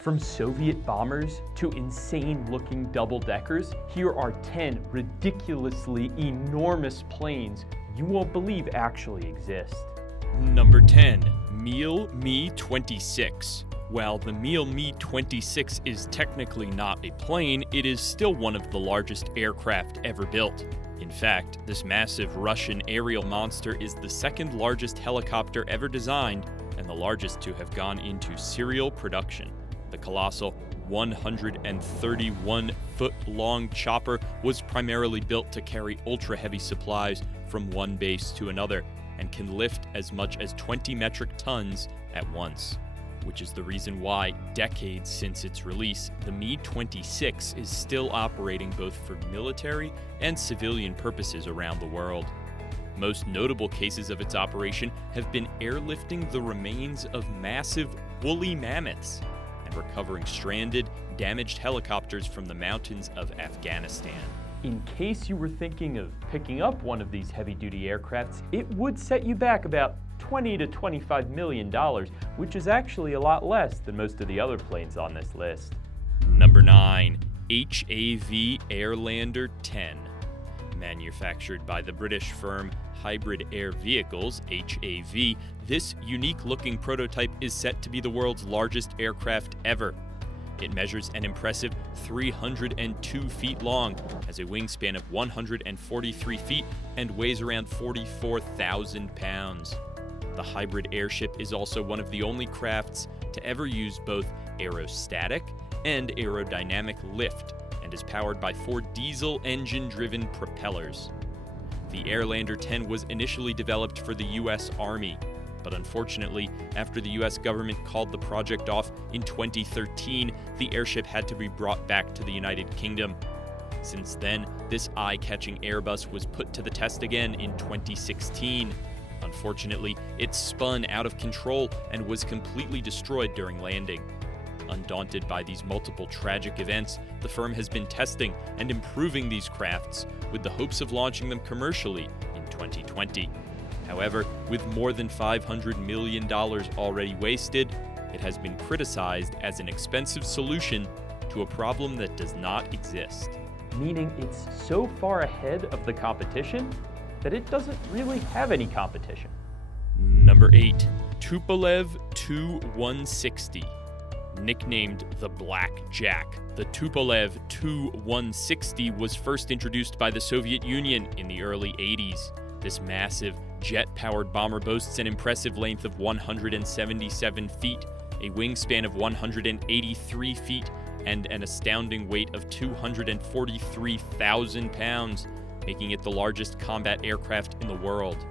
From Soviet bombers to insane-looking double-deckers, here are 10 ridiculously enormous planes you won't believe actually exist. Number 10. Mi-26. While the Mi-26 is technically not a plane, it is still one of the largest aircraft ever built. In fact, this massive Russian aerial monster is the second largest helicopter ever designed and the largest to have gone into serial production. The colossal 131-foot-long chopper was primarily built to carry ultra-heavy supplies from one base to another and can lift as much as 20 metric tons at once, which is the reason why, decades since its release, the Mi-26 is still operating both for military and civilian purposes around the world. Most notable cases of its operation have been airlifting the remains of massive woolly mammoths and recovering stranded, damaged helicopters from the mountains of Afghanistan. In case you were thinking of picking up one of these heavy-duty aircrafts, it would set you back about $20 to $25 million, which is actually a lot less than most of the other planes on this list. Number 9. Hav Airlander 10. Manufactured by the British firm Hybrid Air Vehicles, HAV, this unique-looking prototype is set to be the world's largest aircraft ever. It measures an impressive 302 feet long, has a wingspan of 143 feet, and weighs around 44,000 pounds. The hybrid airship is also one of the only crafts to ever use both aerostatic and aerodynamic lift, and is powered by 4 diesel engine-driven propellers. The Airlander 10 was initially developed for the U.S. Army, but unfortunately, after the U.S. government called the project off in 2013, the airship had to be brought back to the United Kingdom. Since then, this eye-catching Airbus was put to the test again in 2016. Unfortunately, it spun out of control and was completely destroyed during landing. Undaunted by these multiple tragic events, the firm has been testing and improving these crafts with the hopes of launching them commercially in 2020. However, with more than $500 million already wasted, it has been criticized as an expensive solution to a problem that does not exist. Meaning it's so far ahead of the competition that it doesn't really have any competition. Number 8. Tupolev Tu160. Nicknamed the Black Jack, the Tupolev Tu160 was first introduced by the Soviet Union in the early 80s. This massive, jet-powered bomber boasts an impressive length of 177 feet, a wingspan of 183 feet, and an astounding weight of 243,000 pounds, making it the largest combat aircraft in the world.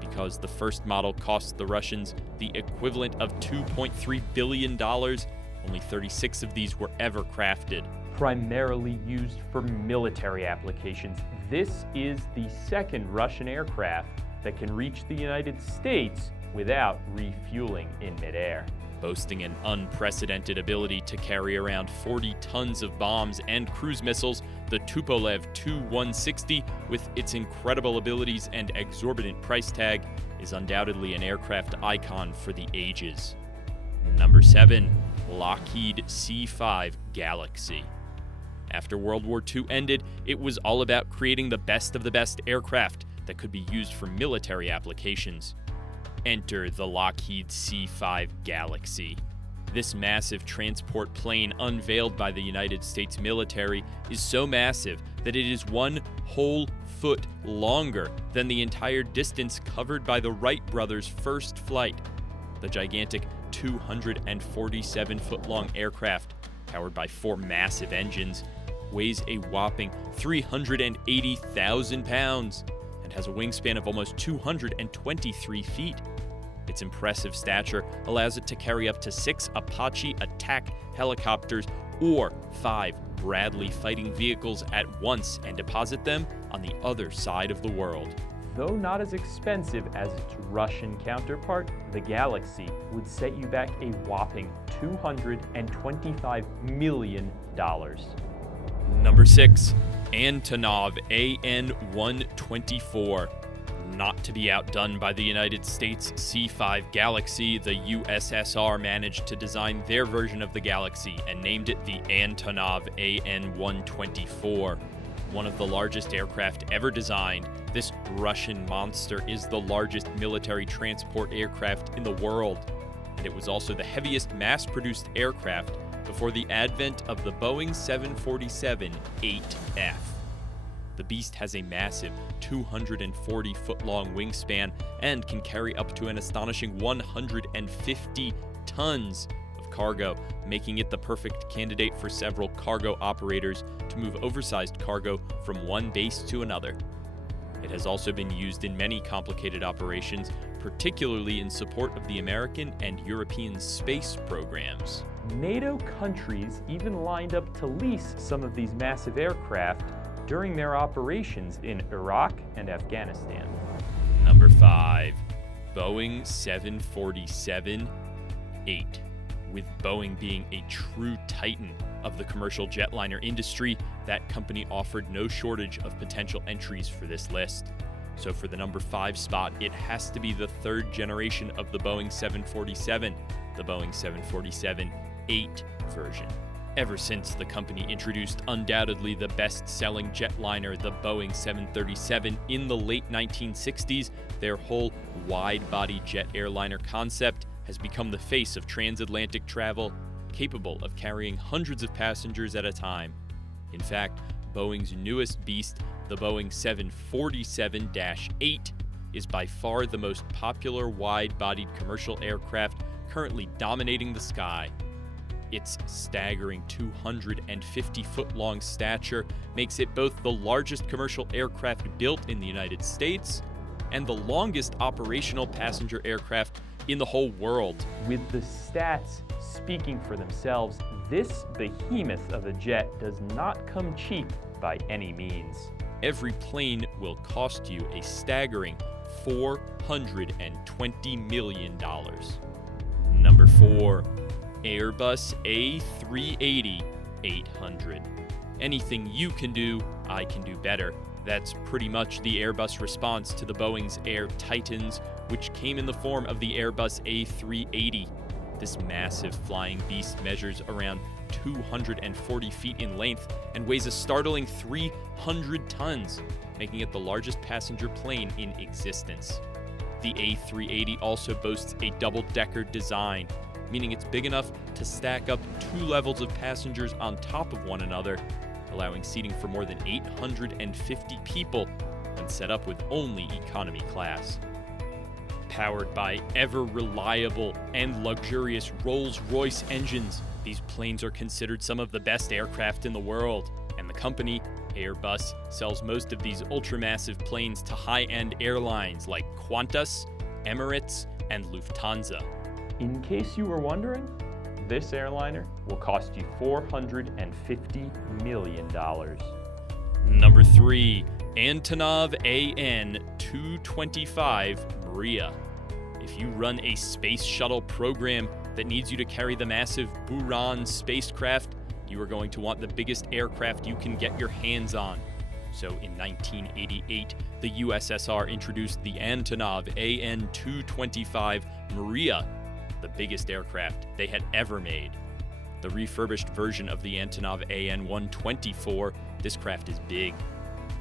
Because the first model cost the Russians the equivalent of $2.3 billion, only 36 of these were ever crafted. Primarily used for military applications, this is the second Russian aircraft that can reach the United States without refueling in midair. Boasting an unprecedented ability to carry around 40 tons of bombs and cruise missiles, the Tupolev Tu160, with its incredible abilities and exorbitant price tag, is undoubtedly an aircraft icon for the ages. Number 7. Lockheed C5 Galaxy. After World War II ended, it was all about creating the best of the best aircraft that could be used for military applications. Enter the Lockheed C5 Galaxy. This massive transport plane unveiled by the United States military is so massive that it is 1 whole foot longer than the entire distance covered by the Wright brothers' first flight. The gigantic 247-foot-long aircraft, powered by 4 massive engines, weighs a whopping 380,000 pounds and has a wingspan of almost 223 feet. Its impressive stature allows it to carry up to 6 Apache attack helicopters or 5 Bradley fighting vehicles at once and deposit them on the other side of the world. Though not as expensive as its Russian counterpart, the Galaxy would set you back a whopping $225 million. Number 6. Antonov AN124. Not to be outdone by the United States C5 Galaxy, the USSR managed to design their version of the Galaxy and named it the Antonov AN124. One of the largest aircraft ever designed, this Russian monster is the largest military transport aircraft in the world, and it was also the heaviest mass-produced aircraft before the advent of the Boeing 747-8F. The Beast has a massive 240-foot-long wingspan and can carry up to an astonishing 150 tons of cargo, making it the perfect candidate for several cargo operators to move oversized cargo from one base to another. It has also been used in many complicated operations, particularly in support of the American and European space programs. NATO countries even lined up to lease some of these massive aircraft during their operations in Iraq and Afghanistan. Number 5. Boeing 747-8. With Boeing being a true titan of the commercial jetliner industry, that company offered no shortage of potential entries for this list. So for the number 5 spot, it has to be the third generation of the Boeing 747, the Boeing 747-8 version. Ever since the company introduced undoubtedly the best-selling jetliner, the Boeing 737, in the late 1960s, their whole wide-body jet airliner concept has become the face of transatlantic travel, capable of carrying hundreds of passengers at a time. In fact, Boeing's newest beast, the Boeing 747-8, is by far the most popular wide-bodied commercial aircraft currently dominating the sky. Its staggering 250-foot-long stature makes it both the largest commercial aircraft built in the United States and the longest operational passenger aircraft in the whole world. With the stats speaking for themselves, this behemoth of a jet does not come cheap by any means. Every plane will cost you a staggering $420 million. Number 4. Airbus A380-800. Anything you can do, I can do better. That's pretty much the Airbus response to the Boeing's Air Titans, which came in the form of the Airbus A380. This massive flying beast measures around 240 feet in length and weighs a startling 300 tons, making it the largest passenger plane in existence. The A380 also boasts a double-decker design, meaning it's big enough to stack up 2 levels of passengers on top of one another, allowing seating for more than 850 people when set up with only economy class. Powered by ever-reliable and luxurious Rolls-Royce engines, these planes are considered some of the best aircraft in the world, and the company, Airbus, sells most of these ultramassive planes to high-end airlines like Qantas, Emirates, and Lufthansa. In case you were wondering, this airliner will cost you $450 million. Number 3. Antonov An225Miya. If you run a space shuttle program that needs you to carry the massive Buran spacecraft, you are going to want the biggest aircraft you can get your hands on. So in 1988, the USSR introduced the Antonov An225Miya, the biggest aircraft they had ever made. The refurbished version of the Antonov AN124, this craft is big.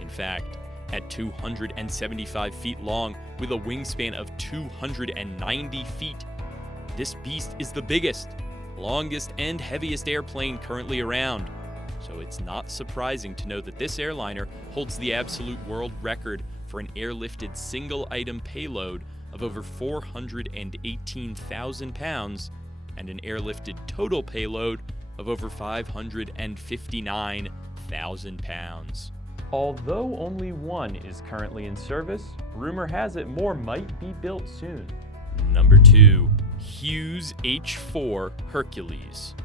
In fact, at 275 feet long with a wingspan of 290 feet, this beast is the biggest, longest, and heaviest airplane currently around. So it's not surprising to know that this airliner holds the absolute world record for an airlifted single-item payload of over 418,000 pounds and an airlifted total payload of over 559,000 pounds. Although only one is currently in service, rumor has it more might be built soon. Number 2. Hughes H4 Hercules.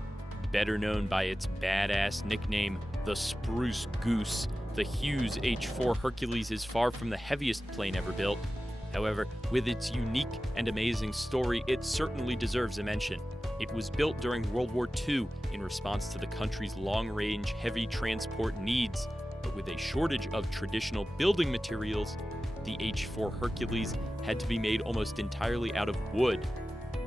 Better known by its badass nickname, the Spruce Goose, the Hughes H4 Hercules is far from the heaviest plane ever built. However, with its unique and amazing story, it certainly deserves a mention. It was built during World War II in response to the country's long-range heavy transport needs, but with a shortage of traditional building materials, the H4 Hercules had to be made almost entirely out of wood.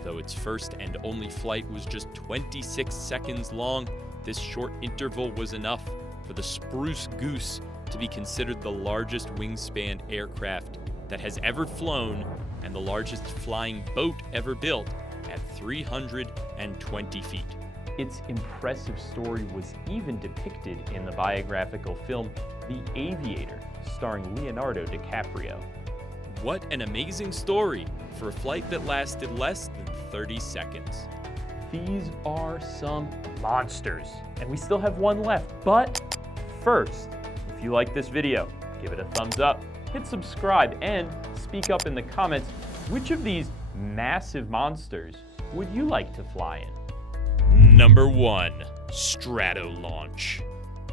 Though its first and only flight was just 26 seconds long, this short interval was enough for the Spruce Goose to be considered the largest wingspan aircraft that has ever flown and the largest flying boat ever built at 320 feet. Its impressive story was even depicted in the biographical film The Aviator, starring Leonardo DiCaprio. What an amazing story for a flight that lasted less than 30 seconds. These are some monsters, and we still have one left. But first, if you like this video, give it a thumbs up, hit subscribe, and speak up in the comments. Which of these massive monsters would you like to fly in? Number 1. Stratolaunch.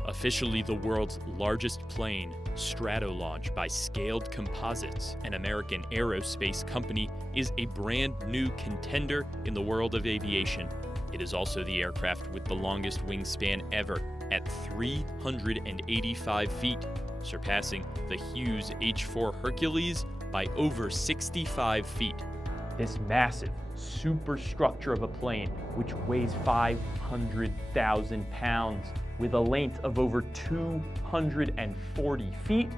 Officially the world's largest plane, Stratolaunch by Scaled Composites, an American aerospace company, is a brand new contender in the world of aviation. It is also the aircraft with the longest wingspan ever at 385 feet, surpassing the Hughes H4 Hercules by over 65 feet. This massive superstructure of a plane, which weighs 500,000 pounds with a length of over 240 feet,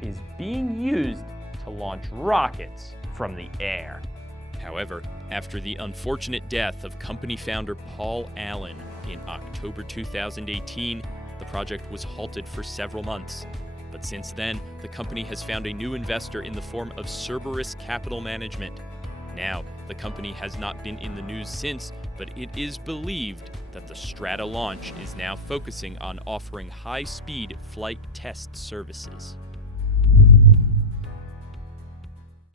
is being used to launch rockets from the air. However, after the unfortunate death of company founder Paul Allen in October 2018, the project was halted for several months. But since then, the company has found a new investor in the form of Cerberus Capital Management. Now, the company has not been in the news since, but it is believed that the Stratolaunch is now focusing on offering high-speed flight test services.